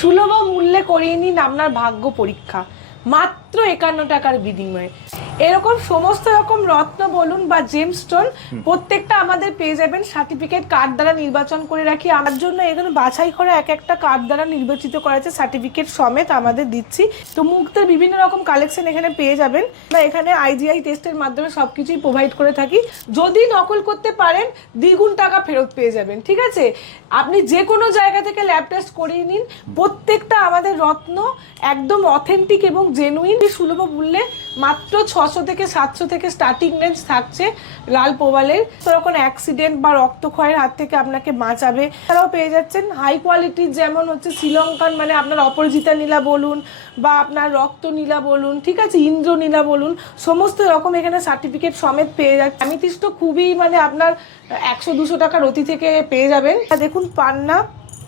সুলভ মূল্যে করিয়ে নিন আপনার ভাগ্য পরীক্ষা মাত্র 51 টাকার বিনিময়ে। এরকম সমস্ত রকম রত্ন বলুন বা জেমস্টোন প্রত্যেকটা আমাদের পেয়ে যাবেন সার্টিফিকেট কার্ড দ্বারা নির্বাচন করে রাখি। আমার জন্য এখানে বাছাই করা এক একটা কার্ড দ্বারা নির্বাচিত করা আছে, সার্টিফিকেট সমেত আমাদের দিচ্ছি। তো মুক্তের বিভিন্ন রকম কালেকশন এখানে পেয়ে যাবেন। আমরা এখানে IGI টেস্টের মাধ্যমে সবকিছুই প্রোভাইড করে থাকি। যদি নকল করতে পারেন দ্বিগুণ টাকা ফেরত পেয়ে যাবেন। ঠিক আছে, আপনি যে কোনো জায়গা থেকে ল্যাব টেস্ট করিয়ে নিন। প্রত্যেকটা আমাদের রত্ন একদম অথেন্টিক এবং জেনুইন সুলভ মূল্যে মাত্র 600 থেকে 700 থেকে স্টার্টিং রেঞ্জ থাকছে লাল পোবালের। তখন অ্যাক্সিডেন্ট বা রক্তক্ষয়ের হাত থেকে আপনাকে বাঁচাবে। তারাও পেয়ে যাচ্ছেন হাই কোয়ালিটির, যেমন হচ্ছে শ্রীলঙ্কান, মানে আপনার অপরাজিতা নীলা বলুন বা আপনার রক্ত নীলা বলুন, ঠিক আছে, ইন্দ্র নীলা বলুন, সমস্ত রকম এখানে সার্টিফিকেট সমেত পেয়ে যাচ্ছে। অ্যামিথিস্ট খুবই মানে আপনার 100-200 টাকা রতি থেকে পেয়ে যাবেন। দেখুন পান্না,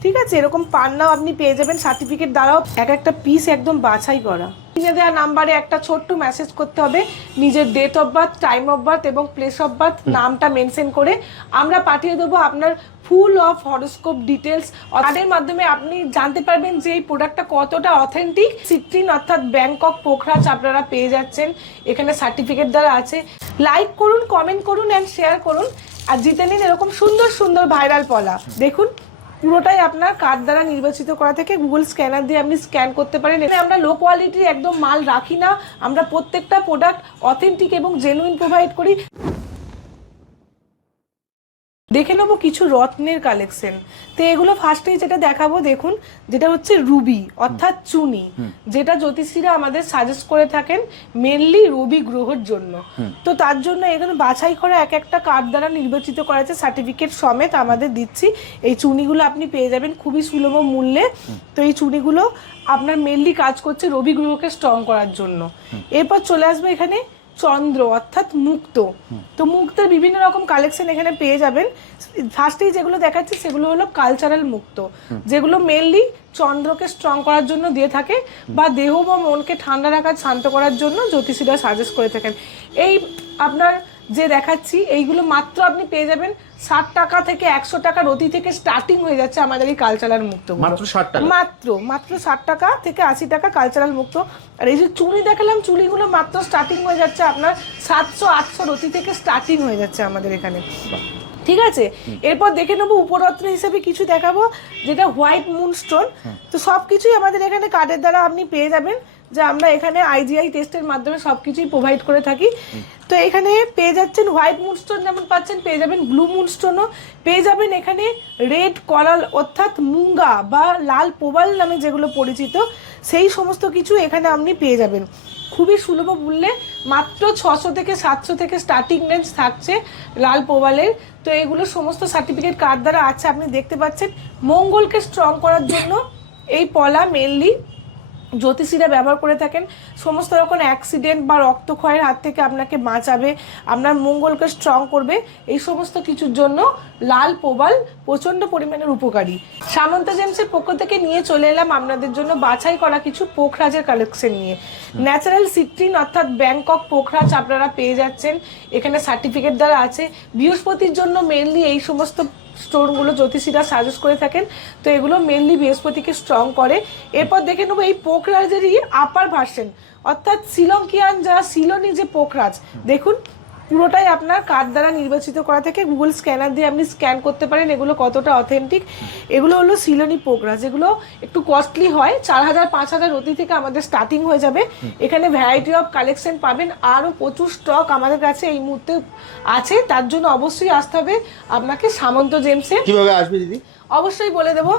ঠিক আছে, এরকম পান্নাও আপনি পেয়ে যাবেন সার্টিফিকেট দ্বারাও। এক একটা পিস একদম বাছাই করা। কিনে দেওয়া নাম্বারে একটা ছোট্ট মেসেজ করতে হবে, নিজের date of birth, time of birth এবং প্লেস অফ বার্থ নামটা মেনশন করে আমরা পাঠিয়ে দেবো আপনার ফুল অফ হরোস্কোপ ডিটেলস। তাদের মাধ্যমে আপনি জানতে পারবেন যে এই প্রোডাক্টটা কতটা অথেন্টিক। সিট্রিন অর্থাৎ ব্যাংকক পোখরাজ আপনারা পেয়ে যাচ্ছেন এখানে সার্টিফিকেট দ্বারা আছে। লাইক করুন, কমেন্ট করুন অ্যান্ড শেয়ার করুন আর জিতে নিন এরকম সুন্দর সুন্দর ভাইরাল পলা। দেখুন পুরোটাই আপনার কার্ড দ্বারা নির্বাচিত করা থেকে গুগল স্ক্যানার দিয়ে আপনি স্ক্যান করতে পারেন। এখানে আমরা লো কোয়ালিটির একদম মাল রাখি না, আমরা প্রত্যেকটা প্রোডাক্ট অথেন্টিক এবং জেনুইন প্রোভাইড করি। দেখে নেবো কিছু রত্নের কালেকশন। তো এগুলো ফার্স্টেই যেটা দেখাবো, দেখুন, যেটা হচ্ছে রুবি অর্থাৎ চুনি, যেটা জ্যোতিষীরা আমাদের সাজেস্ট করে থাকেন মেনলি রবি গ্রহের জন্য। তো তার জন্য এখানে বাছাই করা এক একটা কার্ড দ্বারা নির্বাচিত করা আছে, সার্টিফিকেট সমেত আমাদের দিচ্ছি। এই চুনিগুলো আপনি পেয়ে যাবেন খুবই সুলভ মূল্যে। তো এই চুনিগুলো আপনার মেনলি কাজ করছে রবি গ্রহকে স্ট্রং করার জন্য। এরপর চলে আসবে এখানে চন্দ্র অর্থাৎ মুক্ত। তো মুক্তের বিভিন্ন রকম কালেকশন এখানে পেয়ে যাবেন। ফার্স্টেই যেগুলো দেখাচ্ছি সেগুলো হলো কালচারাল মুক্ত, যেগুলো মেনলি চন্দ্রকে স্ট্রং করার জন্য দিয়ে থাকে বা দেহ বা মনকে ঠান্ডা রাখার, শান্ত করার জন্য জ্যোতিষীরা সাজেস্ট করে থাকেন। এই আপনার যে দেখাচ্ছি এইগুলো মাত্র আপনি পেয়ে যাবেন 60 টাকা থেকে 100 টাকা রতি থেকে স্টার্টিং হয়ে যাচ্ছে আমাদের এই কালচারাল মুক্ত। মাত্র 60 টাকা, মাত্র 60 টাকা থেকে 80 টাকা কালচারাল মুক্ত। আর এই যে চুনি দেখালাম, চুনিগুলো মাত্র স্টার্টিং হয়ে যাচ্ছে আপনার 700-800 রতি থেকে স্টার্টিং হয়ে যাচ্ছে আমাদের এখানে। ঠিক আছে, এরপর দেখে নেবো উপরত্ন হিসেবে কিছু দেখাবো, যেটা হোয়াইট মুন স্টোন। তো সব কিছুই আমাদের এখানে কার্ডের দ্বারা আপনি পেয়ে যাবেন, যে আমরা এখানে IGI টেস্টের মাধ্যমে সব কিছুই প্রোভাইড করে থাকি। তো এখানে পেয়ে যাচ্ছেন হোয়াইট মুনস্টোন, যেমন পাচ্ছেন পেয়ে যাবেন ব্লু মুনস্টোনও পেয়ে যাবেন। এখানে রেড করাল অর্থাৎ মুঙ্গা বা লাল পোবাল নামে যেগুলো পরিচিত, সেই সমস্ত কিছু এখানে আপনি পেয়ে যাবেন খুবই সুলভ মূল্যে। মাত্র 600 থেকে 700 থেকে স্টার্টিং রেঞ্জ থাকছে লাল পোবালের। তো এগুলো সমস্ত সার্টিফিকেট কার্ড দ্বারা আছে, আপনি দেখতে পাচ্ছেন। মঙ্গলকে স্ট্রং করার জন্য এই পলা মেনলি জ্যোতিষীরা ব্যবহার করে থাকেন। সমস্ত রকম অ্যাক্সিডেন্ট বা রক্তক্ষয়ের হাত থেকে আপনাকে বাঁচাবে, আপনার মঙ্গলকে স্ট্রং করবে। এই সমস্ত কিছুর জন্য লাল পোবাল প্রচণ্ড পরিমাণের উপকারী। সামন্ত জেমসের পক্ষ থেকে নিয়ে চলে এলাম আপনাদের জন্য বাছাই করা কিছু পোখরাজের কালেকশন নিয়ে। ন্যাচারাল সিট্রিন অর্থাৎ ব্যাংকক পোখরাজ আপনারা পেয়ে যাচ্ছেন এখানে সার্টিফিকেট দ্বারা আছে। বৃহস্পতির জন্য মেনলি এই সমস্ত স্টোনগুলো জ্যোতিষীরা সাজেস্ট করে থাকেন। তো এগুলো মেনলি বৃহস্পতিকে স্ট্রং করে। এরপর দেখে নেবো এই পোখরাজেরই আপার ভার্সন অর্থাৎ শ্রীলঙ্কিয়ান যা সিলোনি যে পোখরাজ। দেখুন পুরোটাই আপনার কার্ড দ্বারা নির্বাচিত করা থেকে গুগল স্ক্যানার দিয়ে আপনি স্ক্যান করতে পারেন এগুলো কতটা অথেন্টিক। এগুলো হলো সিলোনি পোখরাজ, এগুলো একটু কস্টলি হয়, 4000-5000 রতি থেকে আমাদের স্টার্টিং হয়ে যাবে। এখানে ভ্যারাইটি অফ কালেকশন পাবেন, আরও প্রচুর স্টক আমাদের কাছে এই মুহূর্তে আছে। তার জন্য অবশ্যই আসতে হবে আপনাকে সামন্ত জেমসে। কিভাবে আসবে দিদি? অবশ্যই বলে দেবো।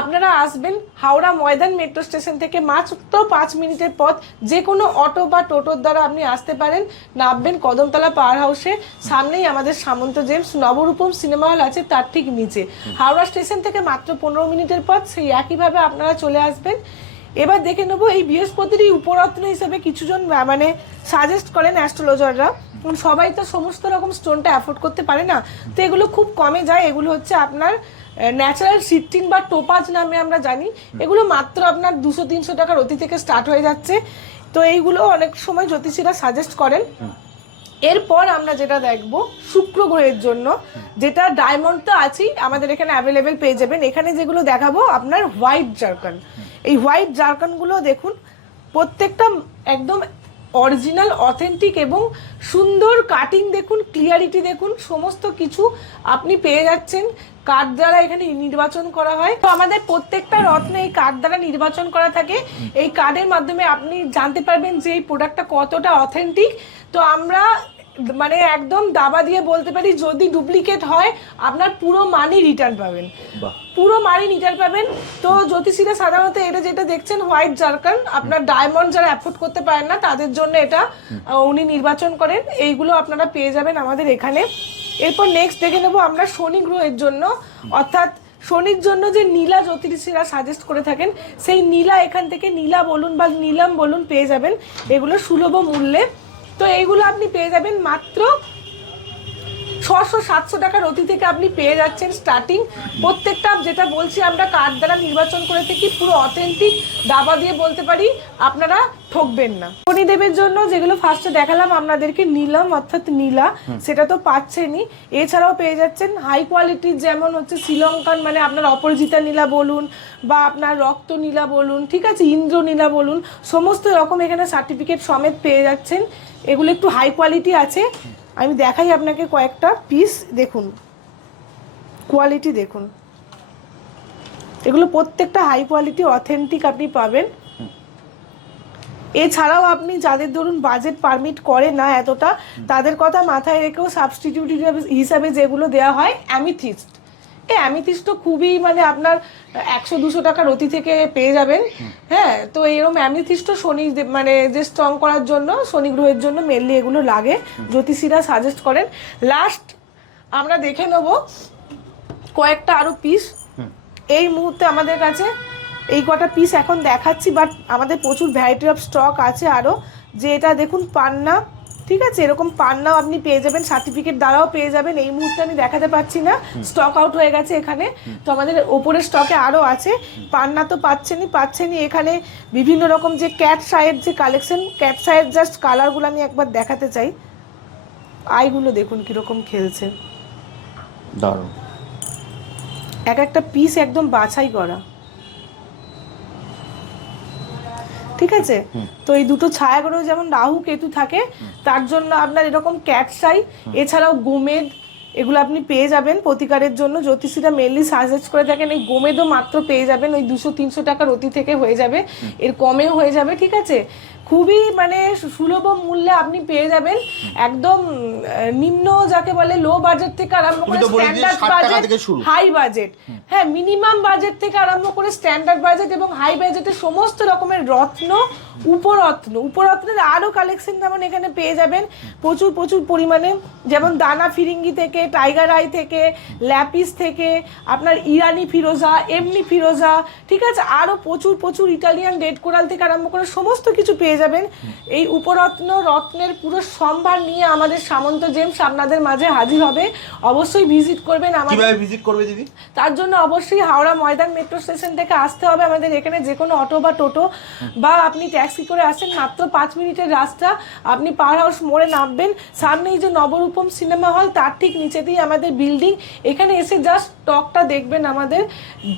আপনারা আসবেন হাওড়া ময়দান মেট্রো স্টেশন থেকে মাত্র 5 মিনিটের পথ। যে কোনো অটো বা টোটোর দ্বারা আপনি আসতে পারেন। নামবেন কদমতলা পাওয়ার হাউসে, সামনেই আমাদের সামন্ত জেমস নবরূপম সিনেমা হল আছে, তার ঠিক নিচে। হাওড়া স্টেশন থেকে মাত্র 15 মিনিটের পথ, সেই একইভাবে আপনারা চলে আসবেন। এবার দেখে নেবো এই বৃহস্পতিরই উপরত্ন হিসেবে কিছুজন মানে সাজেস্ট করেন অ্যাস্ট্রোলজাররা। সবাই তো সমস্ত রকম স্টোনটা অ্যাফোর্ড করতে পারে না, তো এগুলো খুব কমে যায়। এগুলো হচ্ছে আপনার ন্যাচারাল সিট্রিন বা টোপাজ নামে আমরা জানি। এগুলো মাত্র আপনার 200-300 টাকা রতি থেকে স্টার্ট হয়ে যাচ্ছে। তো এইগুলো অনেক সময় জ্যোতিষীরা সাজেস্ট করেন। এরপর আমরা যেটা দেখবো শুক্র গ্রহের জন্য, যেটা ডায়মন্ড তো আছেই আমাদের এখানে অ্যাভেলেবেল পেয়ে যাবেন। এখানে যেগুলো দেখাবো আপনার হোয়াইট জারকান, এই হোয়াইট জারকানগুলো দেখুন প্রত্যেকটা একদম অরিজিনাল অথেন্টিক এবং সুন্দর কাটিং দেখুন, ক্লিয়ারিটি দেখুন, সমস্ত কিছু আপনি পেয়ে যাচ্ছেন। কার্ড দ্বারা এখানে নির্বাচন করা হয়, তো আমাদের প্রত্যেকটা রত্নে এই কার্ড দ্বারা নির্বাচন করা থাকে। এই কার্ডের মাধ্যমে আপনি জানতে পারবেন যে এই প্রোডাক্টটা কতটা অথেন্টিক। তো আমরা মানে একদম দাবা দিয়ে বলতে পারি যদি ডুপ্লিকেট হয় আপনার পুরো মানি রিটার্ন পাবেন, পুরো মানি রিটার্ন পাবেন। তো জ্যোতিষীরা সাধারণত এটা যেটা দেখছেন হোয়াইট জারকান, আপনার ডায়মন্ড যারা অ্যাফোর্ড করতে পারেন না তাদের জন্য এটা উনি নির্বাচন করেন, এইগুলো আপনারা পেয়ে যাবেন আমাদের এখানে। এরপর নেক্সট দেখে নেবো আমরা শনি গ্রহের জন্য, অর্থাৎ শনির জন্য যে নীলা জ্যোতিষীরা সাজেস্ট করে থাকেন সেই নীলা এখান থেকে নীলা বলুন বা নীলাম বলুন পেয়ে যাবেন, এগুলো সুলভ মূল্যে। তো এইগুলো আপনি পেয়ে যাবেন মাত্র 600-700 টাকার অতি থেকে আপনি পেয়ে যাচ্ছেন স্টার্টিং। প্রত্যেকটা যেটা বলছি আমরা কার্ড দ্বারা নির্বাচন করে থাকি, পুরো অথেন্টিক, দাবা দিয়ে বলতে পারি আপনারা ঠকবেন না। শনিদেবের জন্য যেগুলো ফার্স্টে দেখালাম আপনাদেরকে নীলম অর্থাৎ নীলা, সেটা তো পাচ্ছেনই, এছাড়াও পেয়ে যাচ্ছেন হাই কোয়ালিটির যেমন হচ্ছে শ্রীলঙ্কান মানে আপনার অপরাজিতা নীলা বলুন বা আপনার রক্ত নীলা বলুন, ঠিক আছে, ইন্দ্র নীলা বলুন, সমস্ত রকম এখানে সার্টিফিকেট সমেত পেয়ে যাচ্ছেন। এগুলো একটু হাই কোয়ালিটি আছে, আমি দেখাই আপনাকে কয়েকটা পিস, দেখুন কোয়ালিটি দেখুন, এগুলো প্রত্যেকটা হাই কোয়ালিটি অথেন্টিক আপনি পাবেন। এছাড়াও আপনি যাদের ধরুন বাজেট পারমিট করে না এতটা, তাদের কথা মাথায় রেখেও সাবস্টিটিউট হিসাবে যেগুলো দেওয়া হয় অ্যামিথিস্ট, এই অ্যামিথিস্ট খুবই মানে আপনার 100-200 টাকার অতি থেকে পেয়ে যাবেন। হ্যাঁ, তো এরকম অ্যামিথিস্ট শনি মানে যে স্ট্রং করার জন্য শনি গ্রহের জন্য মেনলি এগুলো লাগে, জ্যোতিষীরা সাজেস্ট করেন। লাস্ট আমরা দেখে নেব কয়েকটা আরো পিস, এই মুহূর্তে আমাদের কাছে এই কটা পিস এখন দেখাচ্ছি, বাট আমাদের প্রচুর ভ্যারাইটি অফ স্টক আছে আরও। যে এটা দেখুন পান্না, ঠিক আছে, এরকম পান্নাও আপনি পেয়ে যাবেন, সার্টিফিকেট দ্বারাও পেয়ে যাবেন। এই মুহূর্তে আমি দেখাতে পাচ্ছি না, স্টক আউট হয়ে গেছে এখানে, তো আমাদের ওপরের স্টকে আরও আছে। পান্না তো পাচ্ছেনই এখানে বিভিন্ন রকম যে ক্যাট শাইয়ের যে কালেকশন, ক্যাট শাইয়ের জাস্ট কালারগুলো আমি একবার দেখাতে চাই, আইগুলো দেখুন কীরকম খেলছে, দারুণ, এক একটা পিস একদম বাছাই করা, ঠিক আছে। তো এই দুটো ছায়াগ্রহ যেমন রাহু কেতু থাকে, তার জন্য আপনার এরকম ক্যাটসাই, এছাড়াও গোমেদ, এগুলো আপনি পেয়ে যাবেন প্রতিকারের জন্য। জ্যোতিষীরা মেনলি সাজেস্ট করে থাকেন এই গোমেদও মাত্র পেয়ে যাবেন ওই 200-300 টাকার অতি থেকে হয়ে যাবে, এর কমেও হয়ে যাবে, ঠিক আছে। খুবই মানে সুলভ মূল্যে আপনি পেয়ে যাবেন, একদম নিম্ন যাকে বলে লো বাজেট থেকে আরম্ভ করে স্ট্যান্ডার্ড বাজেট, হাই বাজেট, হ্যাঁ মিনিমাম বাজেট থেকে আরম্ভ করে স্ট্যান্ডার্ড বাজেট এবং হাই বাজেটের সমস্ত রকমের রত্ন, উপরত্নের আরও কালেকশন যেমন এখানে পেয়ে যাবেন প্রচুর পরিমাণে, যেমন দানা ফিরিঙ্গি থেকে, টাইগার আই থেকে, ল্যাপিস থেকে, আপনার ইরানি ফিরোজা, এমনি ফিরোজা, ঠিক আছে, আরও প্রচুর ইটালিয়ান রেড কোরাল থেকে আরম্ভ করে সমস্ত কিছু পেয়ে যাবেন। এই রত্নের পুরো সম্ভার নিয়ে আমাদের সামন্ত জেমস আপনাদের মাঝে হাজির হবে, অবশ্যই ভিজিট করবেন। কিভাবে ভিজিট করবে দিদি? তার জন্য অবশ্যই হাওড়া ময়দান মেট্রো স্টেশন থেকে আসতে হবে আমাদের এখানে, যে কোনো অটো বা টোটো বা আপনি ট্যাক্সি করে আসেন, মাত্র 5 মিনিটের রাস্তা, আপনি পাওয়ার হাউস মোড়ে নামবেন, সামনেই যে নবরূপম সিনেমা হল তার ঠিক নিচেতেই আমাদের বিল্ডিং, এখানে এসে জাস্ট স্টকটা দেখবেন, আমাদের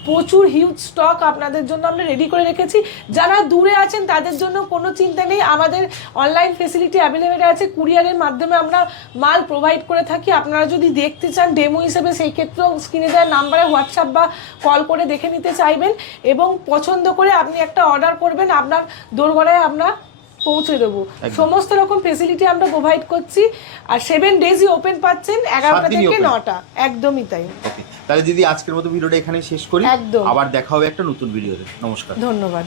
প্রচুর হিউজ স্টক আপনাদের জন্য আমরা রেডি করে রেখেছি। যারা দূরে আছেন তাদের জন্য কোনো চিন্তা নেই, আমাদের অনলাইন ফেসিলিটি অ্যাভেলেবেল আছে, কুরিয়ারের মাধ্যমে আমরা মাল প্রোভাইড করে থাকি। আপনারা যদি দেখতে চান ডেমো হিসেবে, সেই ক্ষেত্রেও স্ক্রিনে দেওয়া নাম্বারে হোয়াটসঅ্যাপ বা কল করে দেখে নিতে চাইবেন এবং পছন্দ করে আপনি একটা অর্ডার করবেন, আপনার দোরগোড়ায় আমরা পৌঁছে দেবো। সমস্ত রকম ফেসিলিটি আমরা প্রোভাইড করছি, আর 7 ডেজই ওপেন পাচ্ছেন, 11টা থেকে 9টা, একদমই তাই। তাহলে দিদি আজকের মতো ভিডিওটা এখানেই শেষ করি, আবার দেখা হবে একটা নতুন ভিডিওতে। নমস্কার, ধন্যবাদ।